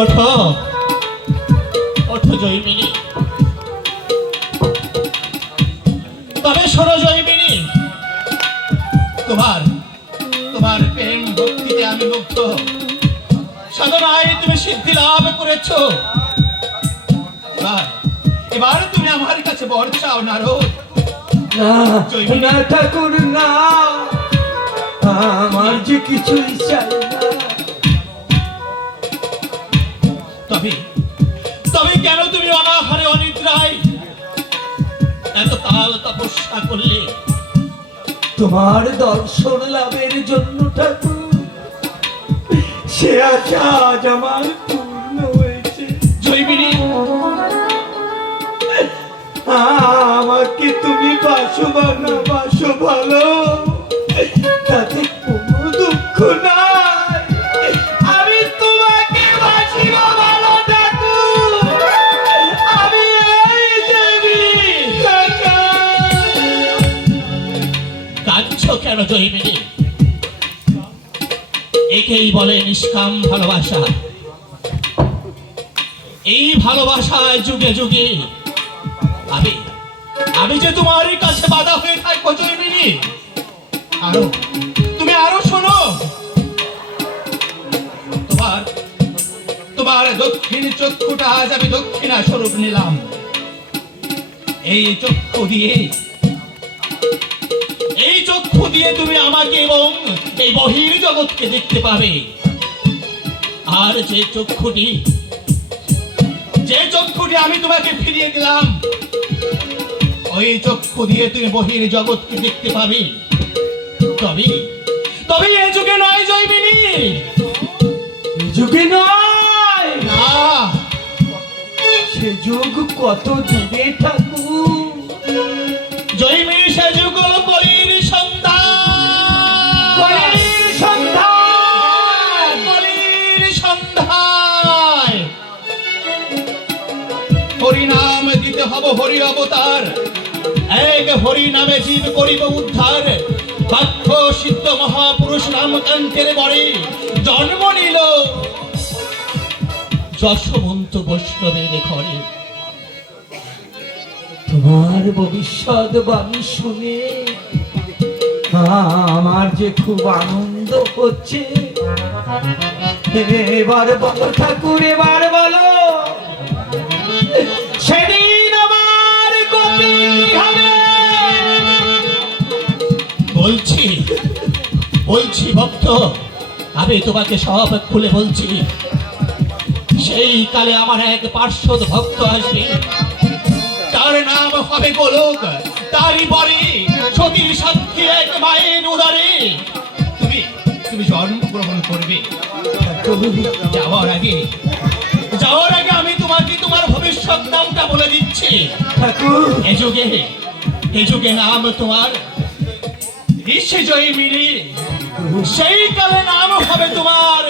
ওঠো। ওঠো জয়মিনী। তবে শোনো জয়মিনী। তোমার তোমার প্রেম ভক্তিতে আমি মুগ্ধ। সাধনায় তুমি সিদ্ধি লাভ করেছ। এবার এবার তুমি আমার কাছে বর চাও নারদ। না ঠাকুর না। আমার যে কিছুই চাই না তবে তবে কেন তুমি অনাহারে অনিদ্রায় এত কাল তপস্যা করলে? তোমার দর্শন লাভের জন্য ঠাকুর সে আশা আজ আমার পূর্ণ হয়েছে। জৈবিনী আমাকে তুমি বাসো না বাসো ভালো কেন জৈবিনী একেই বলে নিষ্কাম ভালোবাসা। এই ভালোবাসায় যুগে যুগে আমি আমি যে তোমার কাছে বাধা হয়ে থাকব জৈবিনী আরও, তুমি আরও শোনো। তোমার তোমার দক্ষিণ চক্ষুটা আজ আমি দক্ষিণা স্বরূপ নিলাম। এই চক্ষু দিয়ে চক্ষু দিয়ে তুমি আমাকে এবং এই বহির জগৎকে দেখতে পাবে। আর যে চক্ষুটি যে চক্ষুটি আমি তোমাকে ফিরিয়ে দিলাম ওই চক্ষু দিয়ে তুমি বহির জগৎকে দেখতে পাবে। তবে তবে এ যুগে নয় জয়মিনী যুগে নয়। না। সে যুগ কত দূরে ঠাকুর হরিনাম দিতে হব হরি অবতার। এক হরি নামে জীব করিব উদ্ধার। বাক্য সিদ্ধ মহাপুরুষ রামকান্তের বরে জন্ম নিল। যশবন্ত বৈষ্ণবের ঘরে। তোমার ভবিষ্যৎ বাণী শুনে আমার যে খুব আনন্দ হচ্ছে। এবার বলো ঠাকুর, এবার বলো। বলছি বলছি ভক্ত, আমি তোমাকে সব খুলে বলছি। সেই কালে আমার এক পার্শ্বদ ভক্ত আসবে। তার নাম হবে গোলক, তারই পরে সতীর সাক্ষী এক মায়ের উদারে। তুমি তুমি জন্মগ্রহণ করবে। যাওয়ার আগে যাওয়ার আগে আমি তোমাকে তোমার ভবিষ্যৎ নামটা বলে দিচ্ছি। এ যুগে এ যুগে নাম তোমার জয়ী মিলি। সেই কালে নাম হবে তোমার